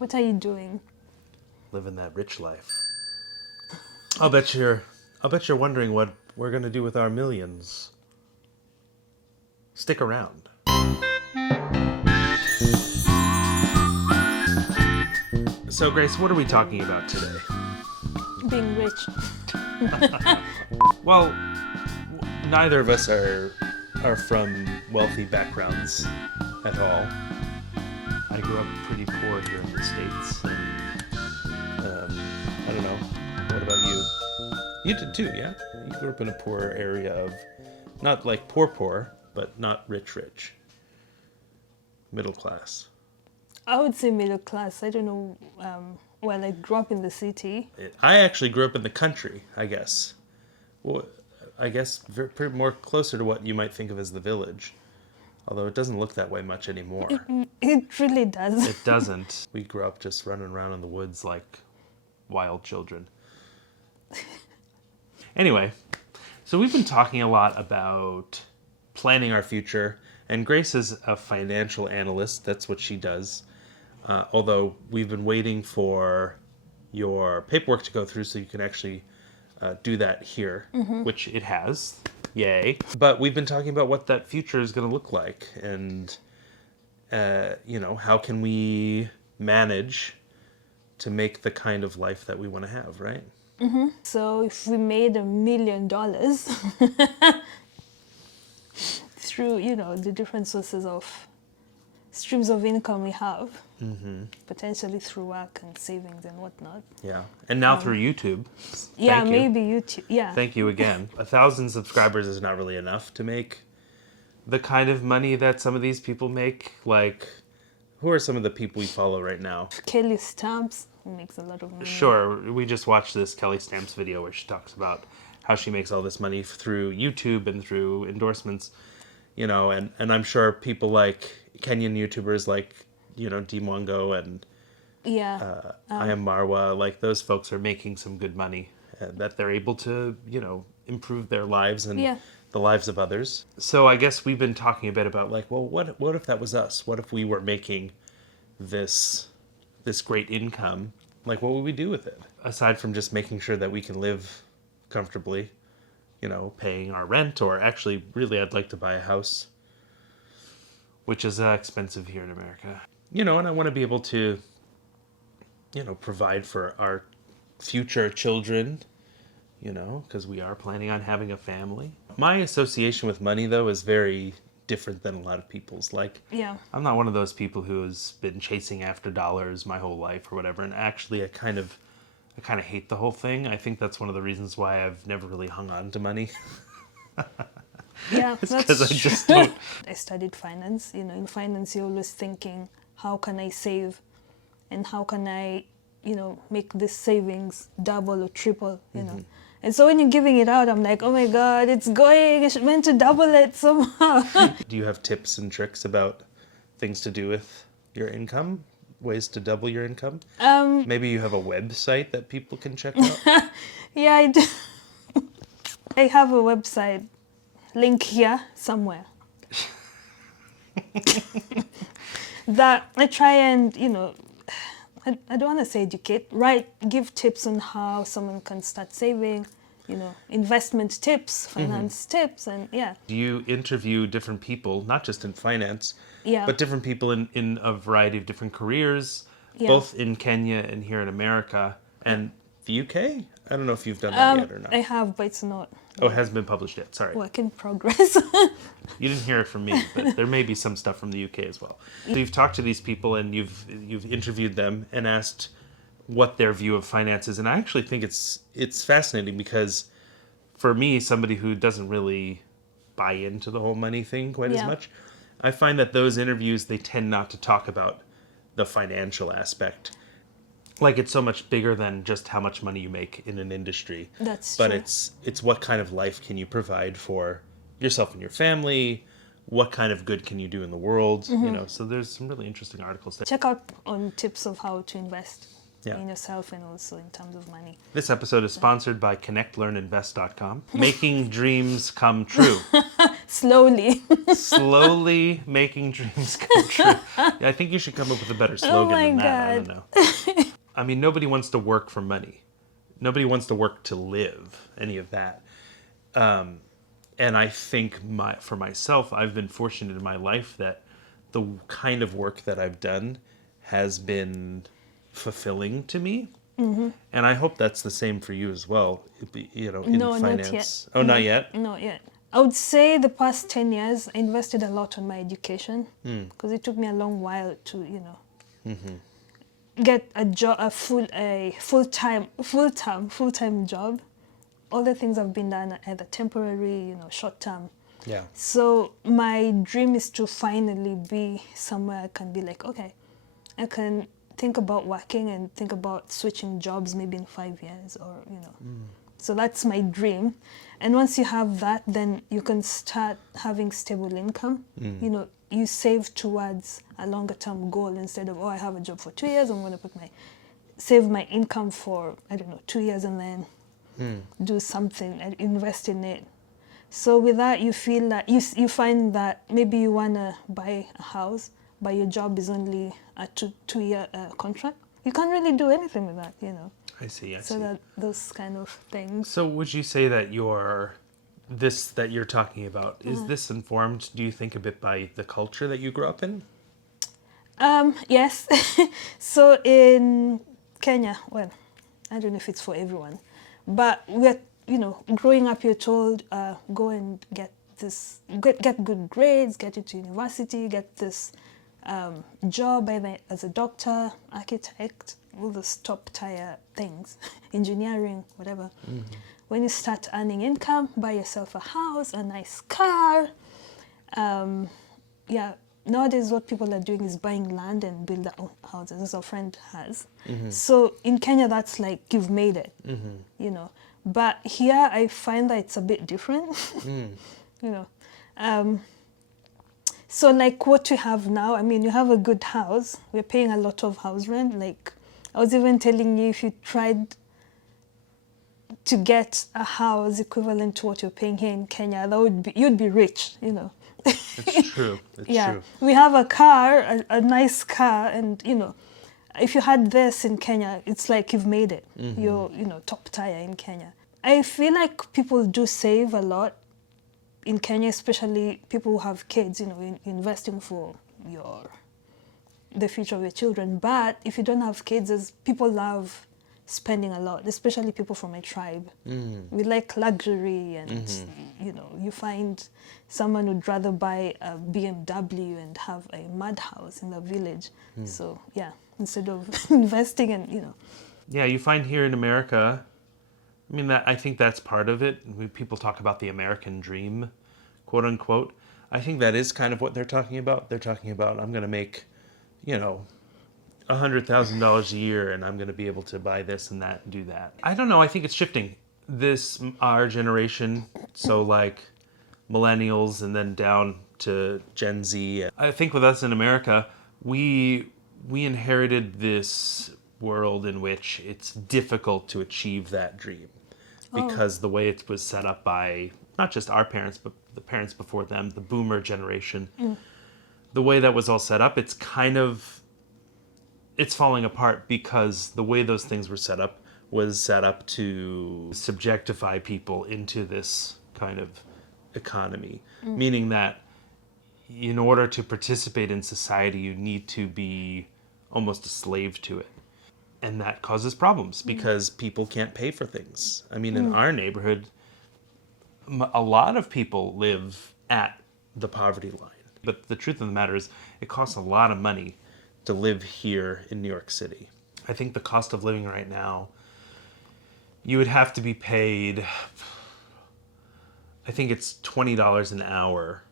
What are you doing? Living that rich life. I'll bet you're wondering what we're gonna do with our millions. Stick around. So, Grace, what are we talking about today? Being rich. Well, neither of us are from wealthy backgrounds at all. I grew up pretty poor here in the States, and I don't know. What about you? You did too, yeah? You grew up in a poor area of, not like poor, but not rich. Middle class. I would say middle class. I don't know. Well, I grew up in the city. I actually grew up in the country, I guess. Well, I guess more closer to what you might think of as the village. Although it doesn't look that way much anymore. It really does. It doesn't. We grew up just running around in the woods like wild children. Anyway, so we've been talking a lot about planning our future, and Grace is a financial analyst. That's what she does. Although we've been waiting for your paperwork to go through so you can actually do that here, which it has. Yay. But we've been talking about what that future is going to look like, and how can we manage to make the kind of life that we want to have, right? So if we made $1 million through, the different sources of streams of income we have, potentially through work and savings and whatnot. Yeah. And now through YouTube. Yeah, Thank you. maybe YouTube. Yeah. Thank you again. 1,000 subscribers is not really enough to make the kind of money that some of these people make. Like, who are some of the people we follow right now? Kelly Stamps, who makes a lot of money. Sure. We just watched this Kelly Stamps video where she talks about how she makes all this money through YouTube and through endorsements, and I'm sure people like Kenyan YouTubers like, Dimwango and Yeah. I Am Marwa, like those folks are making some good money that they're able to, improve their lives and the lives of others. So I guess we've been talking a bit about like, well, what if that was us? What if we were making this great income? Like, what would we do with it? Aside from just making sure that we can live comfortably, paying our rent, or actually, really, I'd like to buy a house, which is expensive here in America. And I want to be able to, provide for our future children, because we are planning on having a family. My association with money, though, is very different than a lot of people's. Like, Yeah. I'm not one of those people who has been chasing after dollars my whole life or whatever. And actually, I kind of hate the whole thing. I think that's one of the reasons why I've never really hung on to money. Yeah, It's that's 'cause I just don't. I studied finance. In finance, you're always thinking, how can I save? And how can I, make this savings double or triple, And so when you're giving it out, I'm like, oh my God, it's meant to double it somehow. Do you have tips and tricks about things to do with your income? Ways to double your income? Maybe you have a website that people can check out? Yeah, I do. I have a website, link here somewhere. That I try and, I don't want to say educate, give tips on how someone can start saving, investment tips, finance tips, and yeah. Do you interview different people, not just in finance, Yeah. but different people in a variety of different careers, Yeah. both in Kenya and here in America, and the UK? I don't know if you've done that yet or not. I have, but it's not Oh, it hasn't been published yet, sorry. work in progress. You didn't hear it from me, but there may be some stuff from the UK as well. So you've talked to these people and you've interviewed them and asked what their view of finance is, and I actually think it's fascinating because for me, somebody who doesn't really buy into the whole money thing quite as Yeah. much, I find that those interviews, they tend not to talk about the financial aspect. Like, it's so much bigger than just how much money you make in an industry. That's But true. it's what kind of life can you provide for yourself and your family? What kind of good can you do in the world? So there's some really interesting articles there. Check out on tips of how to invest. Yeah. in yourself and also in terms of money. This episode is sponsored by ConnectLearnInvest.com. Making dreams come true. Slowly. Slowly making dreams come true. Yeah, I think you should come up with a better slogan my than that. I God. don't know. I mean, nobody wants to work for money. Nobody wants to work to live, any of that. And I think for myself, I've been fortunate in my life that the kind of work that I've done has been fulfilling to me. Mm-hmm. And I hope that's the same for you as well, you know, in No, finance. not yet. Oh, not yet? Not yet. I would say the past 10 years, I invested a lot on my education because it took me a long while to, you know, get a job, a full-time job. All the things have been done either temporary, you know, short-term. Yeah. So my dream is to finally be somewhere I can be like, okay, I can think about working and think about switching jobs maybe in 5 years or, you know. So that's my dream. And once you have that, then you can start having stable income. You know, you save towards a longer term goal instead of, oh, I have a job for 2 years, I'm going to save my income for, I don't know, 2 years and then do something and invest in it. So with that, you feel that you find that maybe you want to buy a house, but your job is only a two-year contract. You can't really do anything with that, you know. I see. So those kind of things. So would you say that that you're talking about, is this informed, do you think, a bit by the culture that you grew up in? Yes. So in Kenya, well, I don't know if it's for everyone, but we're, you know, growing up, you're told, go and get good grades, get into university, get this job either as a doctor, architect, all those top tier things, engineering, whatever. When you start earning income, buy yourself a house, a nice car. Yeah, nowadays what people are doing is buying land and build their own houses, as our friend has. So in Kenya, that's like you've made it, you know. But here I find that it's a bit different, you know. So like what we have now, I mean, you have a good house. We're paying a lot of house rent. Like I was even telling you, if you tried to get a house equivalent to what you're paying here in Kenya, you'd be rich, you know. It's true. It's true. We have a car, a nice car, and you know, if you had this in Kenya, it's like you've made it. You're, you know, top tier in Kenya. I feel like people do save a lot in Kenya, especially people who have kids, you know, investing for the future of your children. But if you don't have kids, people love spending a lot, especially people from my tribe. We like luxury and, you know, you find someone would rather buy a BMW and have a mud house in the village. So, yeah, instead of investing and, you know. Yeah, you find here in America, I mean, I think that's part of it. People talk about the American dream, quote unquote. I think that is kind of what they're talking about. They're talking about, I'm going to make, you know, $100,000 a year and I'm going to be able to buy this and that and do that. I don't know. I think it's shifting. Our generation, so like millennials and then down to Gen Z. I think with us in America, we inherited this world in which it's difficult to achieve that dream because the way it was set up by not just our parents, but the parents before them, the boomer generation, the way that was all set up, it's falling apart because the way those things were set up was set up to subjectify people into this kind of economy, meaning that in order to participate in society, you need to be almost a slave to it. And that causes problems because people can't pay for things. I mean, in our neighborhood, a lot of people live at the poverty line. But the truth of the matter is, it costs a lot of money to live here in New York City. I think the cost of living right now, you would have to be paid, I think it's $20 an hour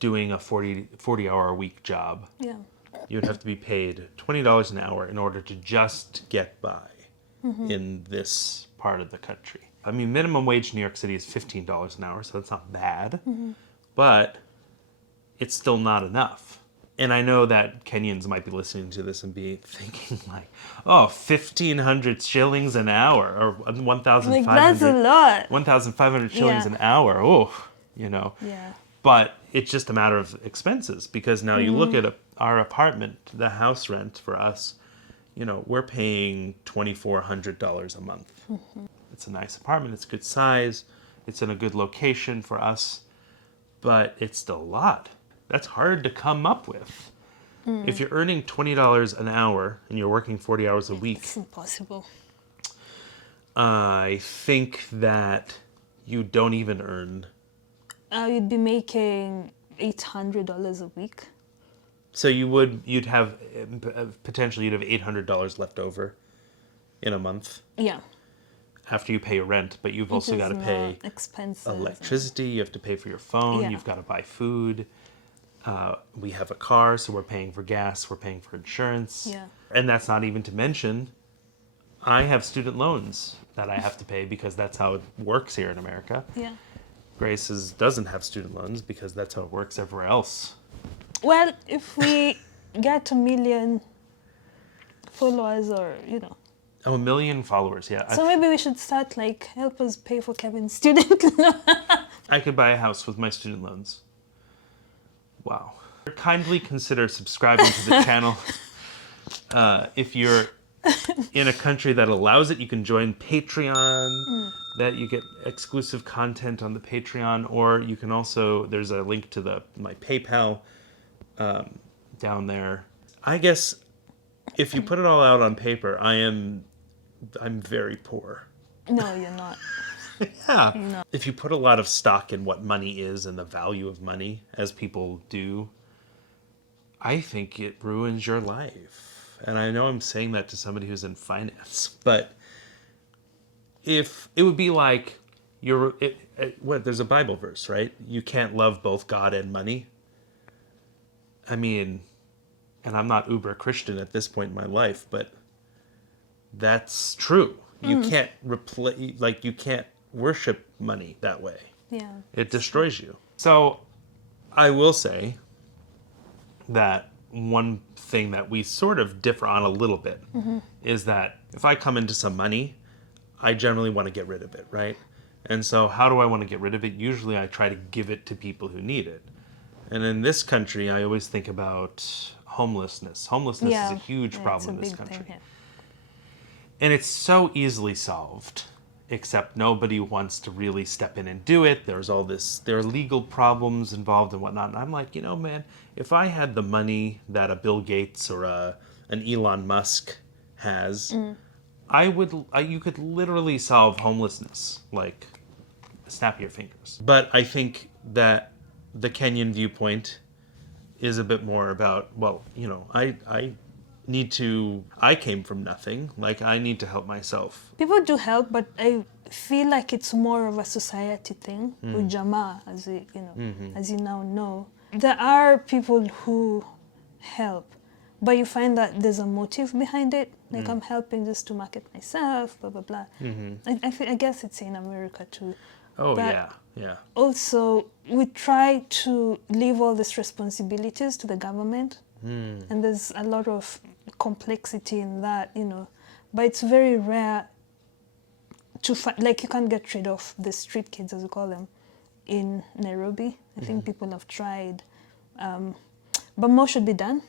doing a 40-hour-a-week job. Yeah. You would have to be paid $20 an hour in order to just get by in this part of the country. I mean, minimum wage in New York City is $15 an hour, so that's not bad. But it's still not enough. And I know that Kenyans might be listening to this and be thinking like, oh, 1,500 shillings an hour or 1,500. Like, that's a lot. 1,500 shillings Yeah. an hour. Oh, you know. Yeah. But it's just a matter of expenses because now you look at our apartment, the house rent for us, you know, we're paying $2,400 a month. It's a nice apartment. It's good size. It's in a good location for us, but it's still a lot. That's hard to come up with. If you're earning $20 an hour and you're working 40 hours a week, It's impossible. I think that you don't even earn. You'd be making $800 a week. So you'd have potentially you'd have $800 left over in a month Yeah. after you pay your rent, but you've also Which got to is pay not expensive. electricity, you have to pay for your phone, Yeah. you've got to buy food. We have a car, so we're paying for gas, we're paying for insurance. Yeah. And that's not even to mention, I have student loans that I have to pay because that's how it works here in America. Yeah. Grace doesn't have student loans because that's how it works everywhere else. Well, if we get 1 million followers or, you know. Oh, 1 million followers, yeah. So maybe we should start, like, help us pay for Kevin's student loan. I could buy a house with my student loans. Wow. Kindly consider subscribing to the channel. If you're in a country that allows it, you can join Patreon. That you get exclusive content on the Patreon, or you can also, there's a link to my PayPal down there. I guess if you put it all out on paper, I'm very poor. No, you're not. Yeah. No. If you put a lot of stock in what money is and the value of money, as people do, I think it ruins your life. And I know I'm saying that to somebody who's in finance, but if it would be like there's a Bible verse, right? You can't love both God and money. I mean, and I'm not uber Christian at this point in my life, but that's true. You can't you can't worship money that way. Yeah. It destroys you. So I will say that one thing that we sort of differ on a little bit is that if I come into some money, I generally want to get rid of it, right? And so how do I want to get rid of it? Usually I try to give it to people who need it. And in this country, I always think about homelessness. Homelessness is a huge problem in this country. Thing, yeah. And it's so easily solved, except nobody wants to really step in and do it. There are legal problems involved and whatnot. And I'm like, man, if I had the money that a Bill Gates or an Elon Musk has, you could literally solve homelessness, like snap your fingers. But I think that the Kenyan viewpoint is a bit more about, I came from nothing. Like, I need to help myself. People do help, but I feel like it's more of a society thing. Ujamaa, as you now know. There are people who help, but you find that there's a motive behind it. Like, I'm helping just to market myself, blah, blah, blah. I guess it's in America too. Oh, But yeah. also, we try to leave all these responsibilities to the government. And there's a lot of complexity in that, But it's very rare to find, like, you can't get rid of the street kids, as we call them, in Nairobi. I think people have tried. But more should be done,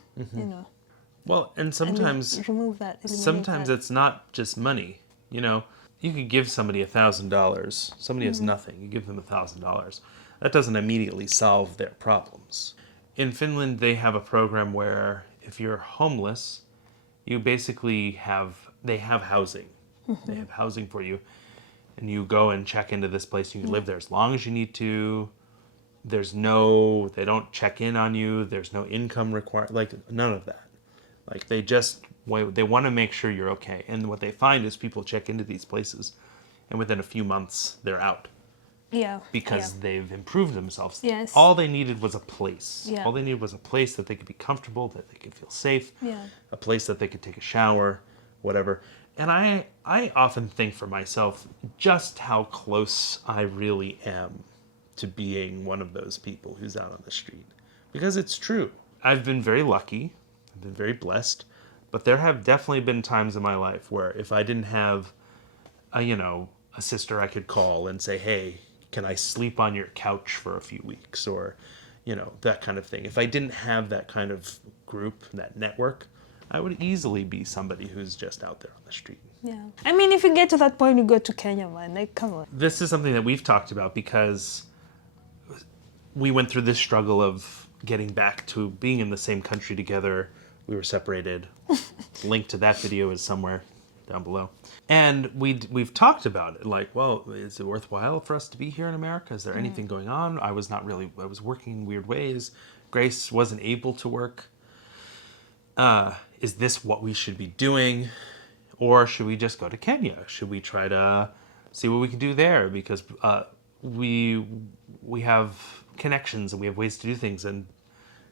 Well, and sometimes remove that. eliminate sometimes that. it's not just money. You could give somebody $1,000. Somebody has nothing. You give them $1,000. That doesn't immediately solve their problems. In Finland, they have a program where if you're homeless, you basically they have housing. They have housing for you. And you go and check into this place. You can live there as long as you need to. They don't check in on you. There's no income required. Like, none of that. Like, they want to make sure you're okay. And what they find is people check into these places, and within a few months, they're out. Yeah. Because they've improved themselves. Yes. All they needed was a place. Yeah. All they needed was a place that they could be comfortable, that they could feel safe. Yeah. A place that they could take a shower, whatever. And I often think for myself just how close I really am to being one of those people who's out on the street. Because it's true. I've been very lucky. I've been very blessed. But there have definitely been times in my life where if I didn't have a sister I could call and say, hey, can I sleep on your couch for a few weeks? Or, that kind of thing. If I didn't have that kind of group, that network, I would easily be somebody who's just out there on the street. Yeah. I mean, if you get to that point, you go to Kenya, man. Like, come on. This is something that we've talked about because we went through this struggle of getting back to being in the same country together. We were separated. Link to that video is somewhere down below. And we've talked about it. Like, well, is it worthwhile for us to be here in America? Is there anything going on? I was working in weird ways. Grace wasn't able to work. Is this what we should be doing? Or should we just go to Kenya? Should we try to see what we can do there? Because we have connections and we have ways to do things, and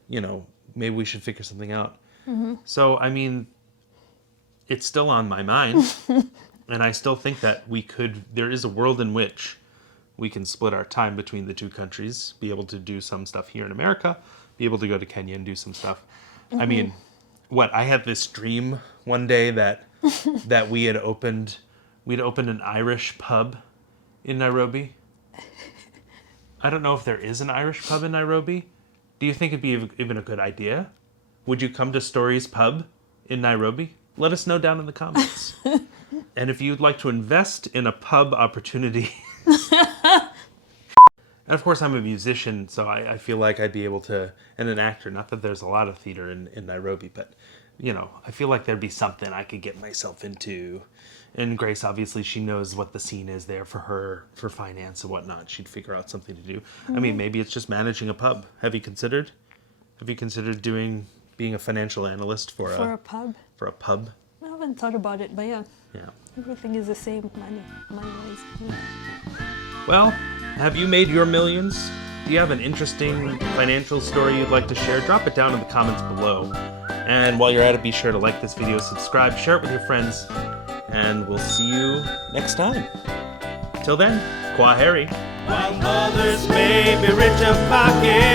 maybe we should figure something out. Mm-hmm. So I mean, it's still on my mind, and I still think that there is a world in which we can split our time between the two countries, be able to do some stuff here in America, be able to go to Kenya and do some stuff. Mm-hmm. I mean, I had this dream one day that we'd opened an Irish pub in Nairobi. I don't know if there is an Irish pub in Nairobi. Do you think it'd be even a good idea? Would you come to Story's Pub in Nairobi? Let us know down in the comments. And if you'd like to invest in a pub opportunity. And of course, I'm a musician, so I feel like I'd be able to, and an actor, not that there's a lot of theater in Nairobi, but, I feel like there'd be something I could get myself into. And Grace, obviously, she knows what the scene is there for her, for finance and whatnot. She'd figure out something to do. Mm-hmm. I mean, maybe it's just managing a pub. Have you considered being a financial analyst for a pub? For a pub? I haven't thought about it, but yeah. Yeah. Everything is the same, money-wise. Yeah. Well, have you made your millions? Do you have an interesting financial story you'd like to share? Drop it down in the comments below. And while you're at it, be sure to like this video, subscribe, share it with your friends, and we'll see you next time. Till then, Kwaheri. While others may be rich of pocket,